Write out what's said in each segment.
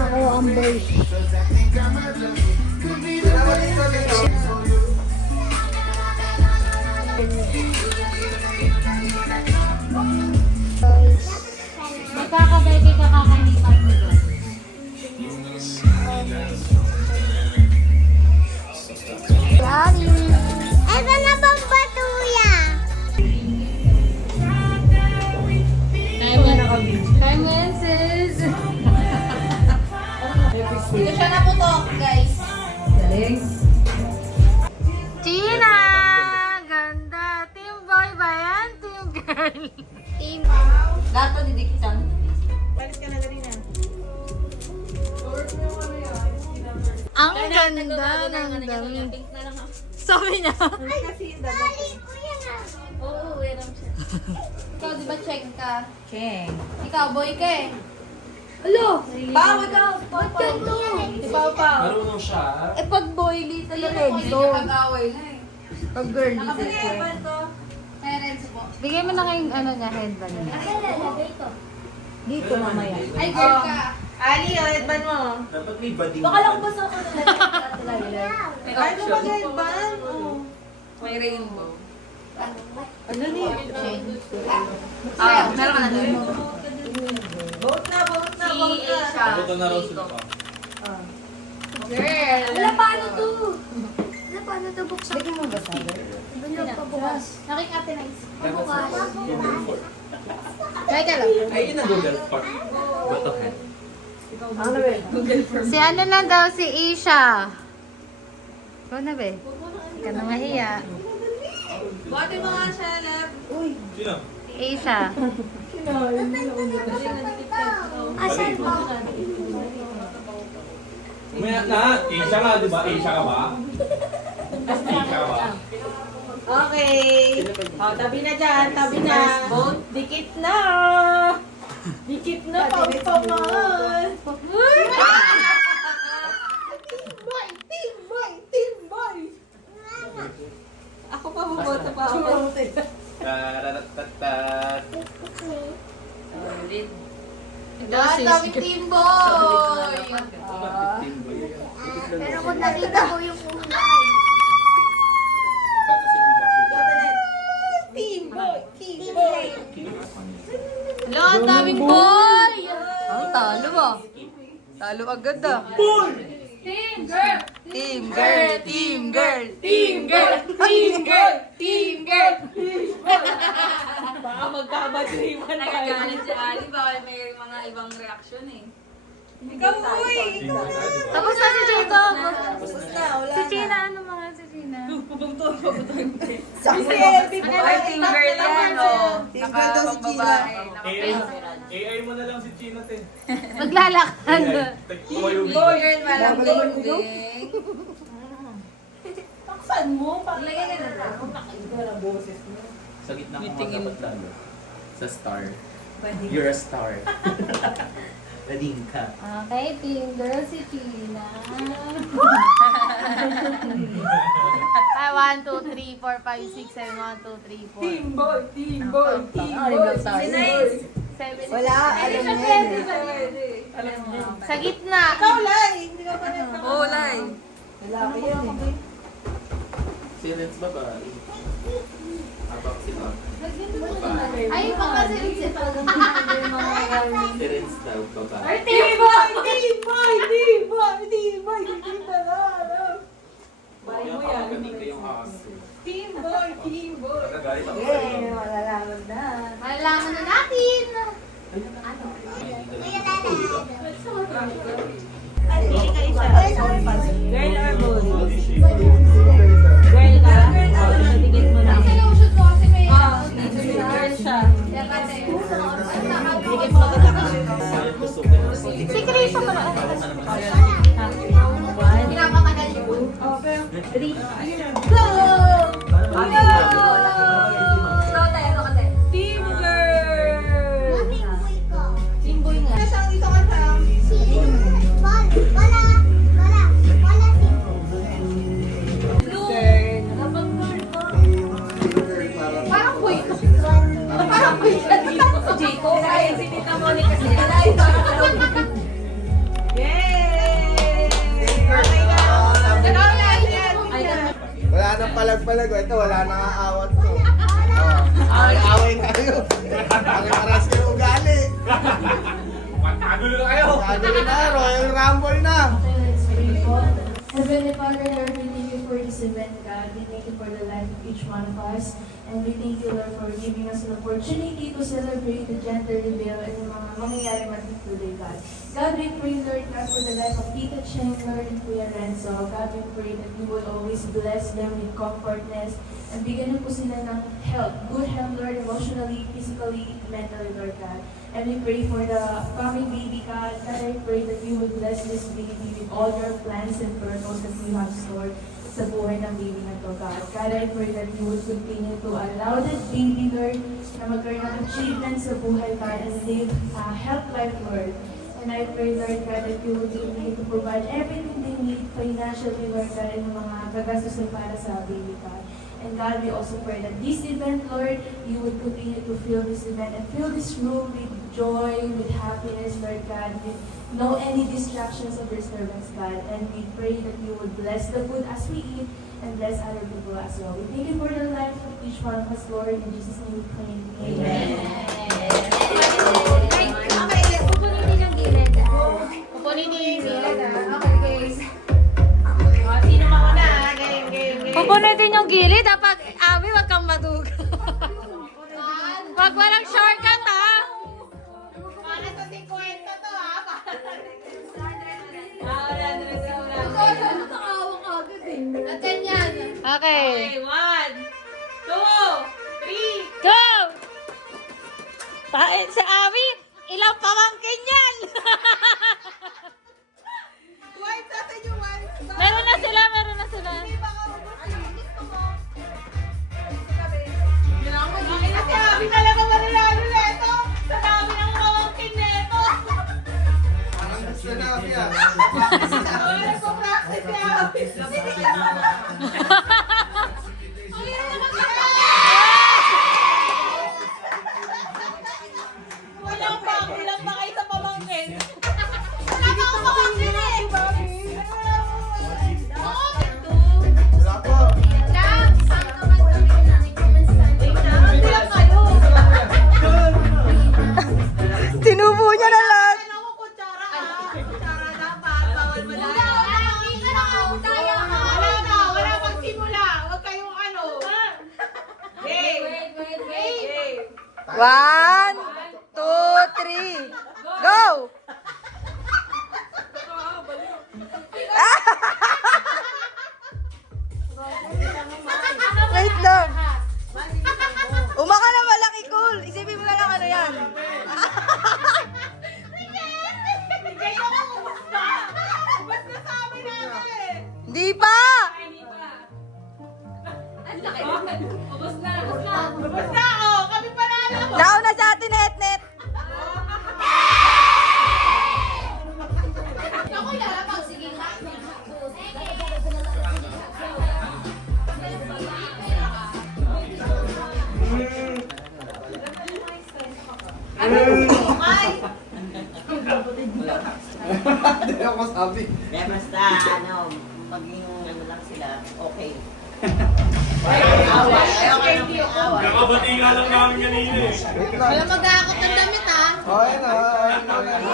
Ako ang boy. Magkakabay ka kakalipan mo doon. Lari. Ito na bang batuya? Time lenses. Ito siya naputok, guys. Galing. Gina! Ganda! Team boy ba yan? Team girl? Team Gato didiktan. Ang ganda ng damit. Sabi niya. Oo, meron siya. Ikaw, di ba check ka? Cheng. Ikaw, boy ka eh. Alo! Pao, ikaw. Ba't ganito? Ikaw, Pao. Marunong siya. Eh pag boy, little Hindi leg niya to. pag-away na eh. Pag girl, Nakabili little ka ba leg. ito? Parents po. Bigay mo na kayong ano niya, headband niya. Dito mamaya. Ay, girl ka. Ali, o, headband mo. Dapat may bading. Baka lang basta ako na Ay, ano mag-headband? Oh. May rainbow. Ano ni? Ah, meron ka na doon. Vote na, vote na, Si vote na. Asia. Ito na raw sila pa. Girl. Wala, paano to? Wala, paano to buksan? Bigyan mo ba sabi? Doon pa bukas. Nakikatinize. Try ka lang. Ay, yun ang Google Park. Bato head. Si ano lang daw, si Isha. Ikaw na be. Ika na mahiya. Bote mo nga siya, Leb. Sino? Isha. Asan mo? Umaya na. Isha nga, di ba? Isha ka ba? Isha ka ba? Okay. O, tabi na dyan, tabi na. Vote. Dikit na. Dikit na, pang-paman. Team boy. Ako pa, buboto pa ako. Taratatat. Yan, dami team boy. Pero kung nakita ko yung Team boy. Hello, ang daming boy! Ang talo ba? Talo agad ah. Team girl. Team girl, team girl. Team girl. Team girl. Team girl. Baka magkabadriman tayo. Nagagalit si Ali. Baka may mga ibang reaction eh. Ikaw, uy. Ikaw na. Tapos na si Jacob. Tapos na, wala Si na. China, ano mga si China? Si Elby po. Ay, team girl yan o. Team girl daw si Gina. AI mo na lang si Chino, te. Maglalakad. Tumayo. Team girl, walang ding-ding. Taksan mo. Ilagay ka na lang. Sa gitna ko nga dapat lalo. Sa star. You're a star. Nading ka. Okay, team girl si China. Ay, 1, 2, 3, 4, 5, 6, 7, 1, 2, 3, 4. Team boy, team boy, team Ah, boy. nice. 7, Wala, alam Siya niya. pwede. Alam niya. Sa gitna. Ikaw, Lai. Hindi ka pa rin. Oo, Lai. Wala ka yan eh. Si Renz babae. Habang si Bob. Ay, baka si Vincent. Si Renz daw babae. Team boy, team boy, team boy, team boy. Kita na, ano. Bahay mo yan. Kapatid ko yung aso. Team boy, team boy. Nagagalit ako. malalaman na. Malalaman na natin. Pili ka isa. Girl or boy? Girl ka? Patigit mo na. Sinusunod ko kasi may Girl siya. Kaya kasi, Patigit mo ka. Si Chris ako na. pinapatagal yun. Go! Slow tayo, ano ka tayo? Team girl! Team boy nga. Saan dito ka sa? Girl. pala ko. Ito, wala nang aawat ko. Away na kayo. Pare-paras kayo ugali. Magkagulo na kayo! Kagulo na, Royal Rumble na. Let's pray po. Heavenly Father, Lord, we thank you for this event, God. We thank you for the life of each one of us. And we thank you, Lord, for giving us an opportunity to celebrate the gender reveal and yung mga mangyayari natin today, God. God, we pray, Lord, God, for the life of Tita Cheng, Lord, and Kuya Renzo. God, we pray that you will always bless them with comfortness and bigyan niyo po sila ng health, good health, Lord, emotionally, physically, mentally, Lord God. And we pray for the coming baby, God. God, I pray that you would bless this baby with all your plans and purpose that you have stored sa buhay ng baby na to, God. God, I pray that you would continue to allow that baby, Lord, na magkaroon ng achievements sa buhay, God, and live a health life, Lord. And I pray, Lord God, that you would continue to provide everything they need financially, Lord God, and yung mga gagastusin para sa baby, God. And God, we also pray that this event, Lord, you would continue to fill this event and fill this room with joy, with happiness, Lord God, with no any distractions or disturbance, God. And we pray that you would bless the food as we eat and bless other people as well. We thank you for the life of each one of us, Lord. In Jesus' name we pray. Amen. Okay, pupunitin ng gilid. Pupunitin yung gilid, Okay, guys. Sino mauna? Game. Pupunutin yung gilid, pag Abi, wag kang maduga. Wag walang shortcut, ha? Para sa 50 to, ha? Nakakawak agad eh. At ganyan. Okay. Okay, 1, 2, 3. Go! Sa Abi, ilang pamangkin yan? Wait, natin yung one. meron na sila. Kasi Abi talaga mananalo na ito. Sa dami ng pamangkin na ito. Parang gusto na, Abia. Nagpa-practice si Abi. Kulang pa kayo sa pamangkin. Wala pa akong pamangkin eh. Wala po. Kulang kayo. Tinubo niya na lahat. Ano ko kutsara ah? Kutsara dapat. Bawal mo na. Wala pang simula. Huwag kayong ano. Game. Game. 1, 2, 3. Go! Wait lang. Umaka na malaki, cool. Isipin mo na lang ano yan. Bigay ko mo ubas na. Ubas na sa amin natin. Hindi pa! Ubas na ako. Kami panalo. Nauna sa atin, net. Ako yarapag. Sige nga. Hindi ako sabi. Kaya basta, maging ano lang sila, okay. Nakabati nga lang namin kanina eh. Wait lang. Wala mag-aakot ng damit ha. Okay na. Counter na natin.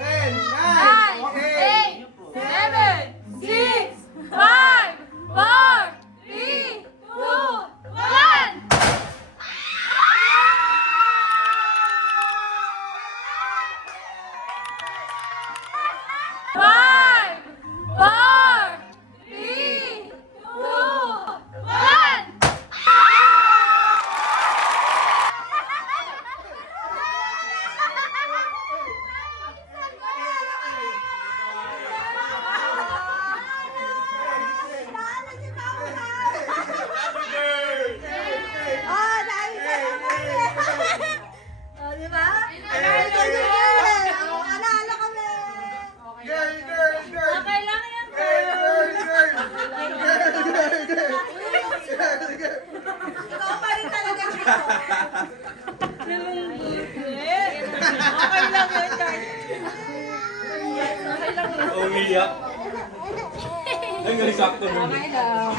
10, 9, 8, 7, 6, 5, 4, 3, 2, 1! Five! Ay, galing sakto. Okay lang.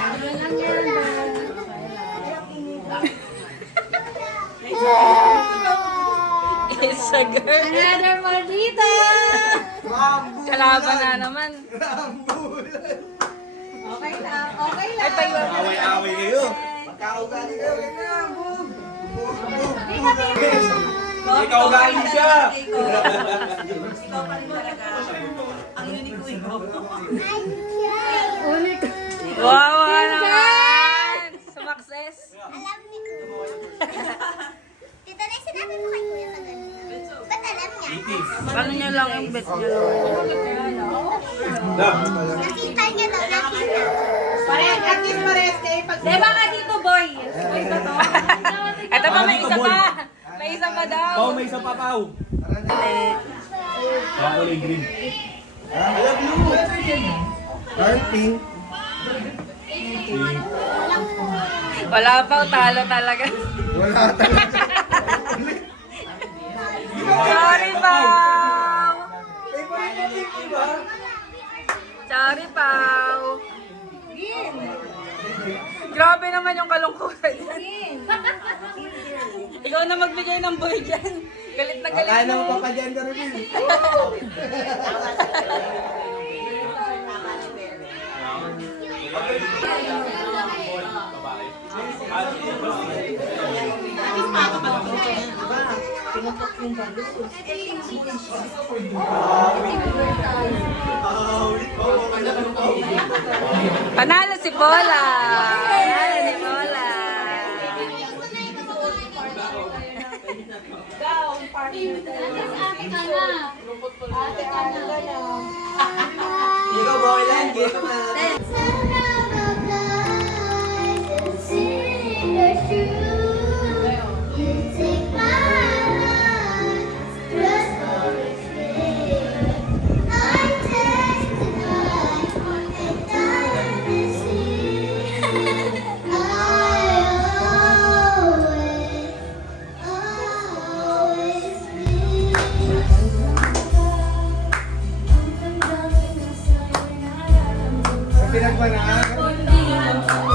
It's a girl. Another maldita! Kalaban na naman. Okay lang. Okay lang. Ay, paiwan. Away-away kayo. Magkaugali kayo. Ikaw galing siya. Wow, naman! Sumakses. Alam ni Kuya. Tita Nay, sinabi mo kay Kuya na ganyan. Ba't alam niya? Ano niya lang yung bet niya lang. Nakita niya daw, nakita. At least parehas kayo pag... Diba ka dito, boy? Boy ba to? Ito pa, may isa pa. May isa pa daw. Pau, may isang papaw. Ang kulay green. I love you. Heart pink. Wala pa, talo talaga. Wala talaga. Sorry, Pao! Sorry, Pao! Grabe naman yung kalungkutan yan. Ikaw na magbigay ng boy dyan. Galit na galit Kaya naman mo. papadyan ka rin yun. Panalo si Paula! Panalo si Paula! Ate ka na. Ate ka na. Ikaw, Boylan. Dito na. Pinagmanaan.